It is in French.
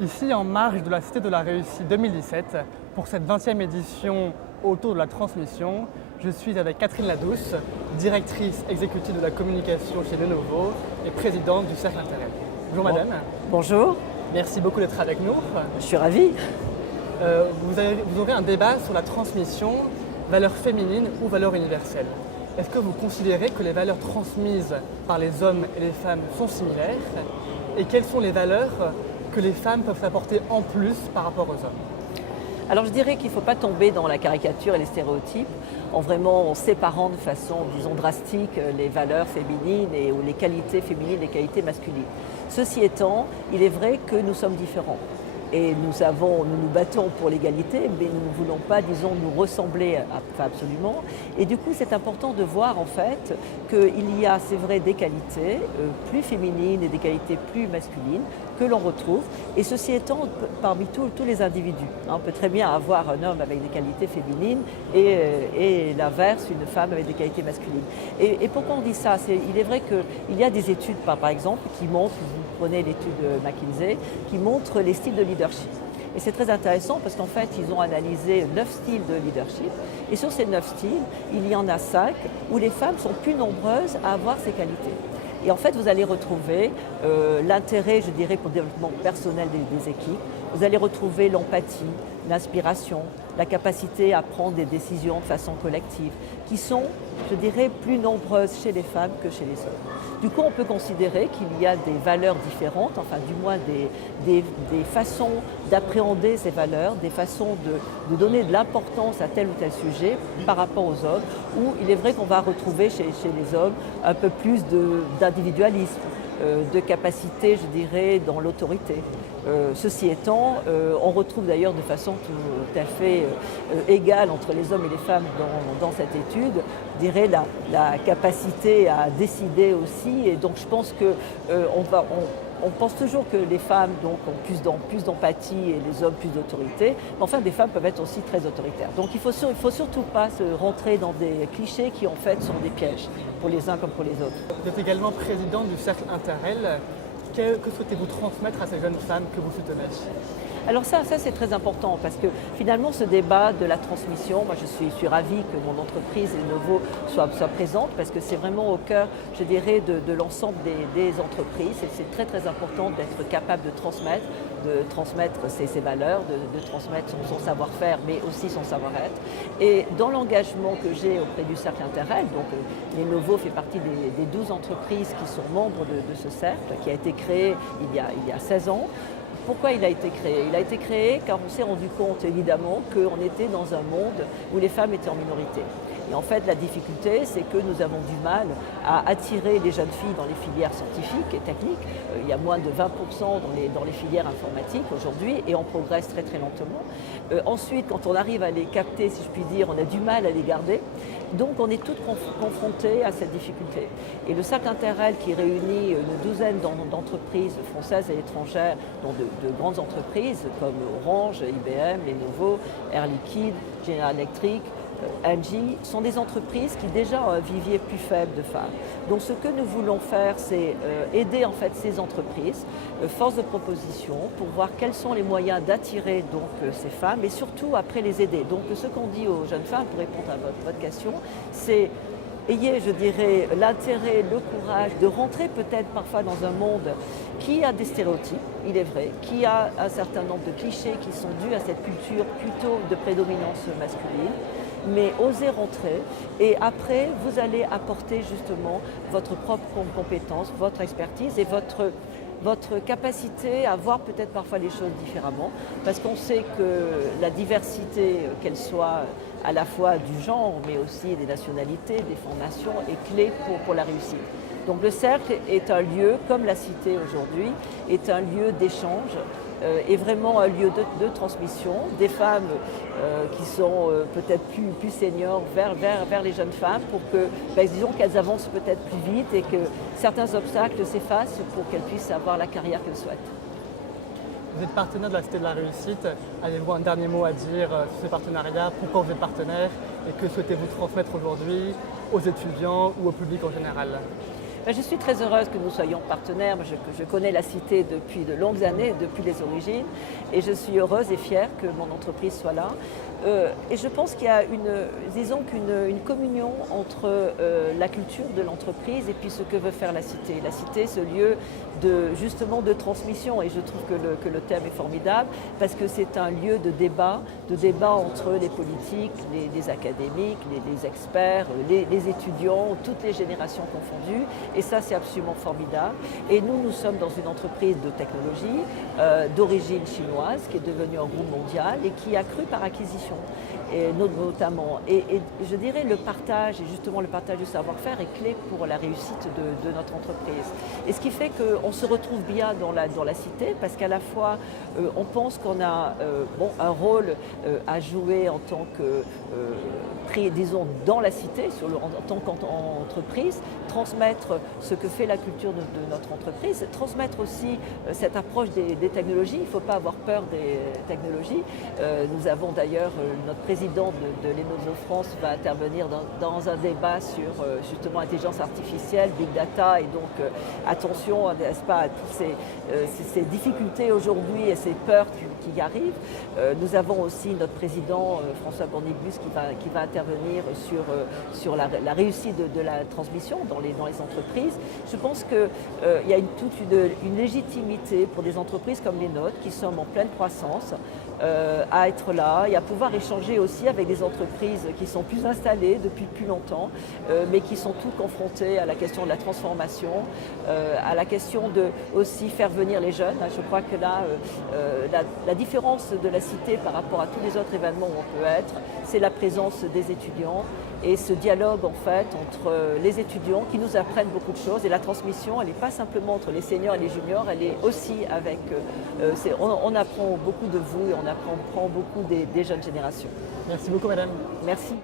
Ici, en marge de la Cité de la Réussite 2017, pour cette 20e édition autour de la transmission, je suis avec Catherine Ladouce, directrice exécutive de la communication chez Lenovo et présidente du Cercle Interrel. Bonjour madame. Bonjour, Merci beaucoup d'être avec nous. je suis ravie. Vous aurez un débat sur la transmission, valeurs féminines ou valeurs universelles. Est-ce que vous considérez que les valeurs transmises par les hommes et les femmes sont similaires? Et quelles sont les valeurs que les femmes peuvent apporter en plus par rapport aux hommes? Alors je dirais qu'il ne faut pas tomber dans la caricature et les stéréotypes en vraiment séparant de façon, disons, drastique les valeurs féminines ou les qualités féminines et les qualités masculines. Ceci étant, il est vrai que nous sommes différents. Et nous nous battons pour l'égalité, mais nous ne voulons pas, disons, nous ressembler absolument. Et du coup, c'est important de voir en fait qu'il y a, c'est vrai, des qualités plus féminines et des qualités plus masculines que l'on retrouve. Et ceci étant, parmi tous les individus. On peut très bien avoir un homme avec des qualités féminines et l'inverse, une femme avec des qualités masculines. Et pourquoi on dit ça? Il est vrai qu'il y a des études, par exemple, qui montrent, vous prenez l'étude McKinsey, qui montrent les styles de leadership. Et c'est très intéressant parce qu'en fait, ils ont analysé 9 styles de leadership. Et sur ces 9 styles, il y en a 5 où les femmes sont plus nombreuses à avoir ces qualités. Et en fait, vous allez retrouver l'intérêt, je dirais, pour le développement personnel des équipes. Vous allez retrouver l'empathie, l'inspiration, la capacité à prendre des décisions de façon collective, qui sont, je dirais, plus nombreuses chez les femmes que chez les hommes. Du coup, on peut considérer qu'il y a des valeurs différentes, enfin du moins des façons d'appréhender ces valeurs, des façons de donner de l'importance à tel ou tel sujet par rapport aux hommes, où il est vrai qu'on va retrouver chez les hommes un peu plus d'individualisme, de capacité, je dirais, dans l'autorité. Ceci étant, on retrouve d'ailleurs de façon tout à fait égale entre les hommes et les femmes dans cette étude, je dirais la capacité à décider aussi. Et donc je pense on pense toujours que les femmes donc, ont plus d'empathie et les hommes plus d'autorité. Mais enfin, des femmes peuvent être aussi très autoritaires. Donc il ne faut surtout pas se rentrer dans des clichés qui en fait sont des pièges pour les uns comme pour les autres. Vous êtes également présidente du Cercle Interrel. Que souhaitez-vous transmettre à ces jeunes femmes que vous soutenez? Alors ça c'est très important parce que finalement ce débat de la transmission, moi je suis ravie que mon entreprise Lenovo soit présente parce que c'est vraiment au cœur, je dirais, de l'ensemble des entreprises et c'est très important d'être capable de transmettre ses valeurs, de transmettre son savoir-faire mais aussi son savoir-être. Et dans l'engagement que j'ai auprès du Cercle Interrel, donc Lenovo fait partie des 12 entreprises qui sont membres de ce cercle qui a été créé il y a 16 ans. Pourquoi il a été créé? Il a été créé car on s'est rendu compte évidemment qu'on était dans un monde où les femmes étaient en minorité. Et en fait, la difficulté, c'est que nous avons du mal à attirer les jeunes filles dans les filières scientifiques et techniques. Il y a moins de 20% dans les filières informatiques aujourd'hui et on progresse très lentement. Ensuite, quand on arrive à les capter, si je puis dire, on a du mal à les garder. Donc on est toutes confrontées à cette difficulté. Et le Cercle Interrel qui réunit une douzaine d'entreprises françaises et étrangères, dont de grandes entreprises comme Orange, IBM, Lenovo, Air Liquide, General Electric, Engie, sont des entreprises qui déjà ont un vivier plus faible de femmes. Donc ce que nous voulons faire, c'est aider en fait ces entreprises, force de proposition, pour voir quels sont les moyens d'attirer donc ces femmes et surtout après les aider. Donc ce qu'on dit aux jeunes femmes, pour répondre à votre question, c'est ayez, je dirais, l'intérêt, le courage de rentrer peut-être parfois dans un monde qui a des stéréotypes, il est vrai, qui a un certain nombre de clichés qui sont dus à cette culture plutôt de prédominance masculine, mais osez rentrer et après vous allez apporter justement votre propre compétence, votre expertise et votre capacité à voir peut-être parfois les choses différemment, parce qu'on sait que la diversité, qu'elle soit à la fois du genre, mais aussi des nationalités, des formations, est clé pour la réussite. Donc le cercle est un lieu, comme la cité aujourd'hui, est un lieu d'échange, est vraiment un lieu de transmission des femmes qui sont peut-être plus seniors vers les jeunes femmes pour que, disons qu'elles avancent peut-être plus vite et que certains obstacles s'effacent pour qu'elles puissent avoir la carrière qu'elles souhaitent. Vous êtes partenaire de la Cité de la Réussite. Avez-vous un dernier mot à dire sur ce partenariat? Pourquoi vous êtes partenaire? Et que souhaitez-vous transmettre aujourd'hui aux étudiants ou au public en général? Je suis très heureuse que nous soyons partenaires. Je connais la Cité depuis de longues années, depuis les origines, et je suis heureuse et fière que mon entreprise soit là. Et je pense qu'il y a une communion entre la culture de l'entreprise et puis ce que veut faire la Cité. La Cité, ce lieu justement de transmission, et je trouve que le thème est formidable parce que c'est un lieu de débat entre les politiques, les académiques, les experts, les étudiants, toutes les générations confondues, et ça c'est absolument formidable. Et nous sommes dans une entreprise de technologie d'origine chinoise qui est devenue un groupe mondial et qui a cru par acquisition. Et notamment. Et je dirais le partage, et justement le partage du savoir-faire est clé pour la réussite de notre entreprise. Et ce qui fait qu'on se retrouve bien dans la Cité, parce qu'à la fois on pense qu'on a un rôle à jouer en tant que disons dans la Cité, en tant qu'entreprise, transmettre ce que fait la culture de notre entreprise, transmettre aussi cette approche des technologies. Il ne faut pas avoir peur des technologies. Nous avons d'ailleurs notre président de Lenovo France va intervenir dans un débat sur justement intelligence artificielle, big data, et donc attention, n'est-ce pas, à toutes ces difficultés aujourd'hui et ces peurs qui y arrivent. Nous avons aussi notre président François Bournigus qui va intervenir sur la réussite de la transmission dans les entreprises. Je pense qu'il y a toute une légitimité pour des entreprises comme les nôtres qui sommes en pleine croissance à être là et à pouvoir échanger aussi avec des entreprises qui sont plus installées depuis plus longtemps, mais qui sont toutes confrontées à la question de la transformation, à la question de aussi faire venir les jeunes. Je crois que là, la différence de la Cité par rapport à tous les autres événements où on peut être, c'est la présence des étudiants et ce dialogue en fait entre les étudiants qui nous apprennent beaucoup de choses, et la transmission, elle n'est pas simplement entre les seniors et les juniors, elle est aussi avec, on apprend beaucoup de vous et on apprend beaucoup des jeunes générations. Merci beaucoup, madame. Merci.